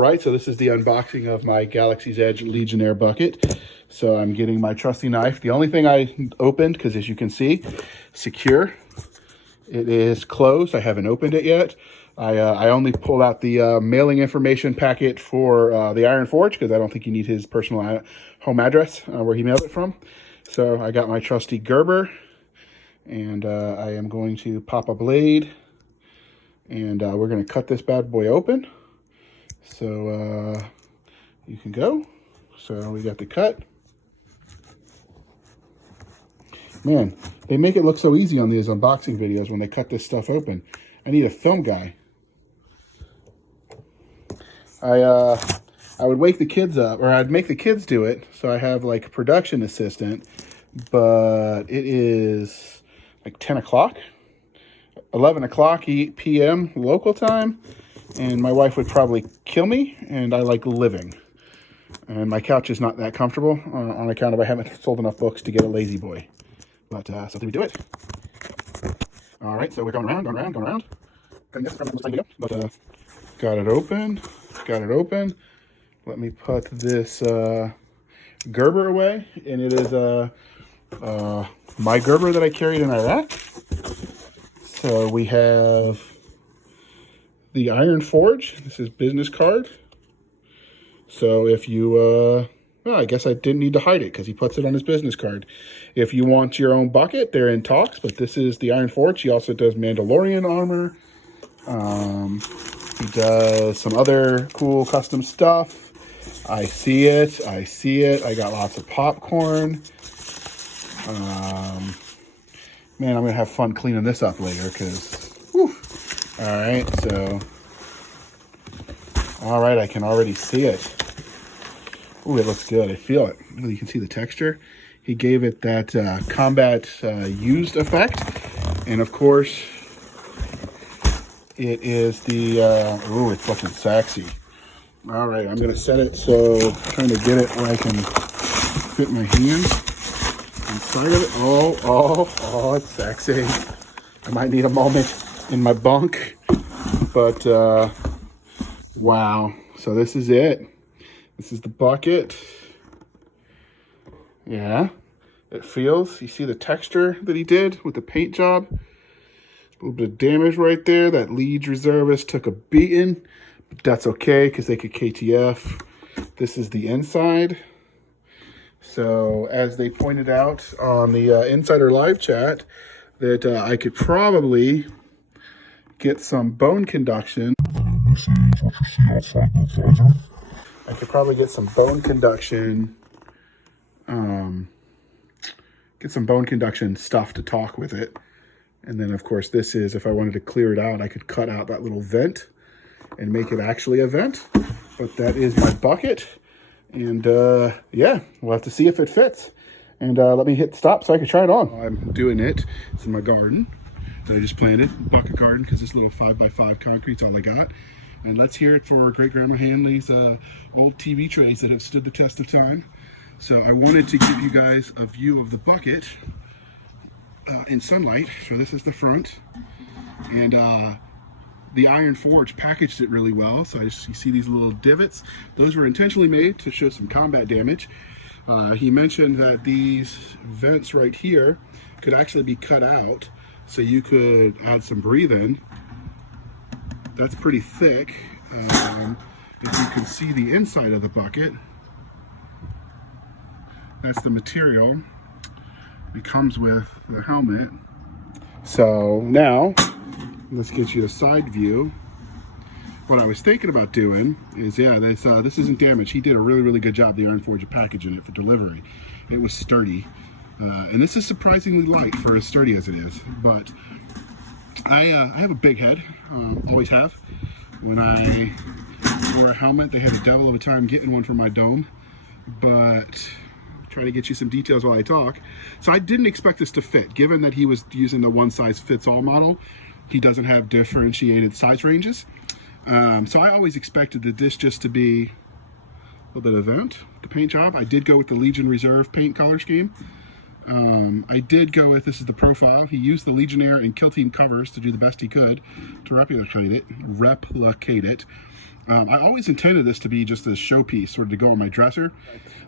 right, so this is the unboxing of my Galaxy's Edge Legionnaire bucket. So I'm getting my trusty knife. The only thing I opened, because as you can see, secure. It is closed. I haven't opened it yet. I only pulled out the mailing information packet for the ironforge, because I don't think you need his personal home address where he mailed it from. So I got my trusty Gerber, and I am going to pop a blade, and we're going to cut this bad boy open. So you can go. So we got the cut. Man, they make it look so easy on these unboxing videos when they cut this stuff open. I need a film guy. I would wake the kids up, or I'd make the kids do it, so I have like a production assistant, but it is like 10 o'clock, 11 o'clock p.m. local time, and my wife would probably kill me, and I like living. And my couch is not that comfortable on account of I haven't sold enough books to get a lazy boy. But so we do it. All right, so we're going around. But got it open. Let me put this Gerber away, and it is my Gerber that I carried in Iraq. So we have the ironforge. This is business card. So if you, well, I guess I didn't need to hide it because he puts it on his business card. If you want your own bucket, they're in talks, but this is the ironforge. He also does Mandalorian armor. He does some other cool custom stuff. I see it. I got lots of popcorn. Man, I'm going to have fun cleaning this up later because, whew. All right, so, all right, I can already see it. Ooh, it looks good. I feel it. You can see the texture. He gave it that combat used effect. And of course, it is the, ooh, it's fucking sexy. All right, I'm going to set it so I'm trying to get it where I can fit my hand inside of it. Oh, it's sexy. I might need a moment in my bunk. But, wow. So this is it. This is the bucket. Yeah, it feels, you see the texture that he did with the paint job? A little bit of damage right there. That Leej Reservist took a beating, but that's okay because they could KTF. This is the inside. So as they pointed out on the Insider Live chat, that I could probably get some bone conduction. This is what you see outside the visor. I could probably get some bone conduction, stuff to talk with it. And then, of course, this is, if I wanted to clear it out, I could cut out that little vent and make it actually a vent. But that is my bucket. And, yeah, we'll have to see if it fits. And let me hit stop so I can try it on. I'm doing it. It's in my garden that I just planted, bucket garden, because this little 5x5 concrete's all I got. And let's hear it for Great-Grandma Handley's old TV trays that have stood the test of time. So I wanted to give you guys a view of the bucket in sunlight. So this is the front. And the ironforge packaged it really well. So you see these little divots. Those were intentionally made to show some combat damage. He mentioned that these vents right here could actually be cut out so you could add some breathing. That's pretty thick. If you can see the inside of the bucket, that's the material. It comes with the helmet. So now, let's get you a side view. What I was thinking about doing is, yeah, this isn't damaged. He did a really good job, the ironforge, of packaging it for delivery. It was sturdy. And this is surprisingly light for as sturdy as it is. But I have a big head, always have. When I wore a helmet, they had a devil of a time getting one for my dome. But try to get you some details while I talk. So I didn't expect this to fit, given that he was using the one-size-fits-all model. He doesn't have differentiated size ranges. So I always expected this just to be a little bit of vent, the paint job. I did go with the Legion Reserve paint color scheme. I did go with, this is the profile. He used the Legionnaire and Kill Team covers to do the best he could to replicate it. I always intended this to be just a showpiece, sort of to go on my dresser.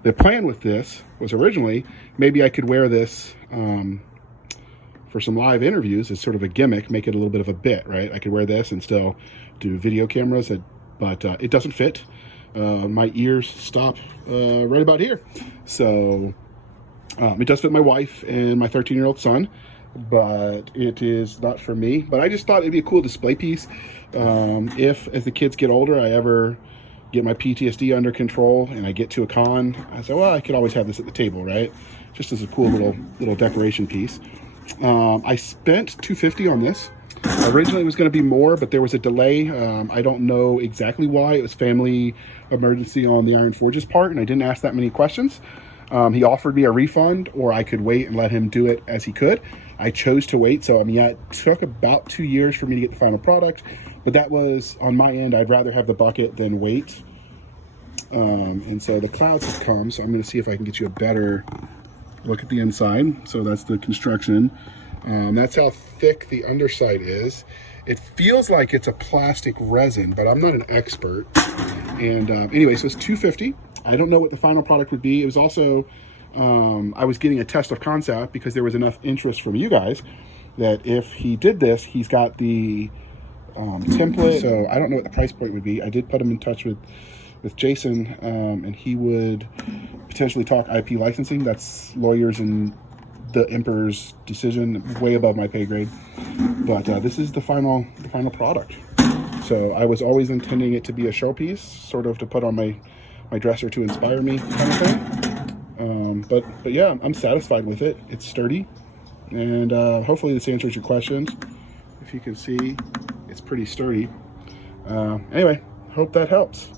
The plan with this was originally, maybe I could wear this for some live interviews as sort of a gimmick, make it a little bit of a bit, right? I could wear this and still do video cameras, but it doesn't fit. My ears stop right about here. So it does fit my wife and my 13-year-old son, but it is not for me. But I just thought it'd be a cool display piece. If, as the kids get older, I ever get my PTSD under control and I get to a con, I say, well, I could always have this at the table, right? Just as a cool little decoration piece. I spent $250 on this. Originally it was going to be more, but there was a delay. I don't know exactly why. It was family emergency on the ironforge's part, and I didn't ask that many questions. He offered me a refund, or I could wait and let him do it as he could. I chose to wait, so I mean, yeah, it took about 2 years for me to get the final product, but that was, on my end, I'd rather have the bucket than wait. And so the clouds have come, so I'm going to see if I can get you a better look at the inside. So that's the construction. That's how thick the underside is. It feels like it's a plastic resin, but I'm not an expert. And anyway, so it's $250. I don't know what the final product would be. It was also, I was getting a test of concept because there was enough interest from you guys that if he did this, he's got the template. So I don't know what the price point would be. I did put him in touch with Jason, and he would potentially talk IP licensing. That's lawyers and the emperor's decision, way above my pay grade. But this is the final product. So I was always intending it to be a showpiece, sort of to put on my dresser to inspire me, kind of thing. But yeah, I'm satisfied with it. It's sturdy, and hopefully this answers your questions. If you can see, it's pretty sturdy. Anyway, hope that helps.